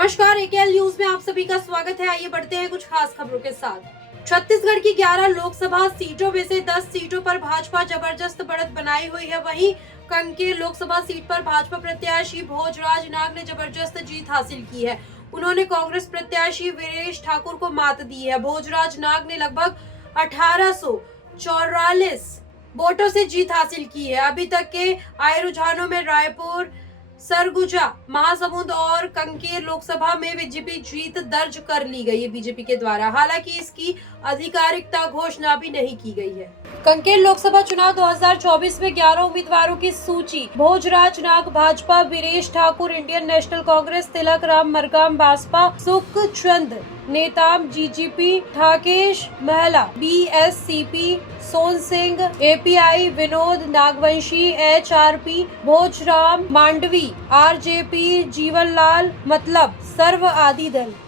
नमस्कार, एकेएल न्यूज में आप सभी का स्वागत है। आइए बढ़ते हैं कुछ खास खबरों के साथ। छत्तीसगढ़ की 11 लोकसभा सीटों में से 10 सीटों पर भाजपा जबरदस्त बढ़त बनाई हुई है। वहीं कांकेर लोकसभा सीट पर भाजपा प्रत्याशी भोजराज नाग ने जबरदस्त जीत हासिल की है। उन्होंने कांग्रेस प्रत्याशी वीरेश ठाकुर को मात दी है। भोजराज नाग ने लगभग 1844 वोटों से जीत हासिल की है। अभी तक के आए रुझानों में रायपुर, सरगुजा, महासमुंद और कांकेर लोकसभा में बीजेपी जीत दर्ज कर ली गई है बीजेपी के द्वारा। हालांकि इसकी आधिकारिकता घोषणा भी नहीं की गई है। कांकेर लोकसभा चुनाव 2024 में 11 उम्मीदवारों की सूची। Bhojraj Nag Bhajpa, Viresh Thakur Indian National Congress, Tilak Ram Markam Baspa, Sukhchand Netam GGP, Thakesh Mahla BSCP, Son Singh API, Vinod Nagvanshi HRP, Bhojram Mandavi RJP, Jeevanlal मतलब सर्व आदि दल।